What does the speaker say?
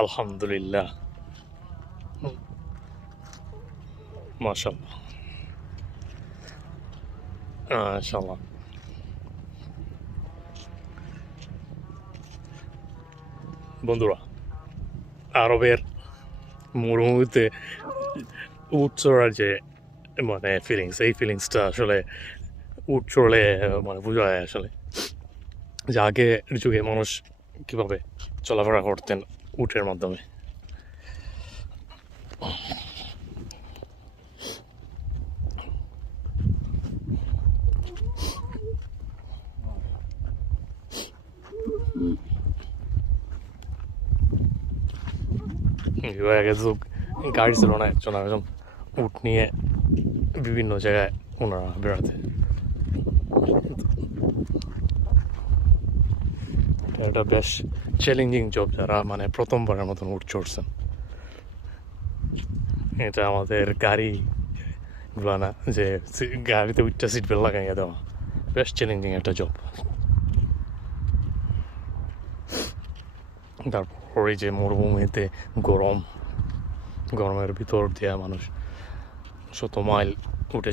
আলহামদুলিল্লাহ। মাশাআল্লাহ, মাশাআল্লাহ। বন্ধুরা, আরবের মরুভূমিতে উট চড়ার যে মানে ফিলিংস, এই ফিলিংসটা আসলে উট চড়লে মানে বোঝা যায় আসলে যে আগের যুগে মানুষ কীভাবে চলাফেরা করতেন উটের মাধ্যমে। আগের যুগ গাড়ি ছিল না, একজন আরেকজন উট নিয়ে বিভিন্ন জায়গায় ওনারা বেড়াতে। এটা বেশ চ্যালেঞ্জিং জব, যারা মানে প্রথমবারের মতন উট চড়ছেন। এটা আমাদের গাড়িগুলো না, যে গাড়িতে উঠটা সিট বেল্ট লাগাইয়া দেওয়া, বেশ চ্যালেঞ্জিং একটা জব। তারপর এই যে মরুভূমিতে গরমের ভিতর দিয়ে মানুষ শত মাইল উঠে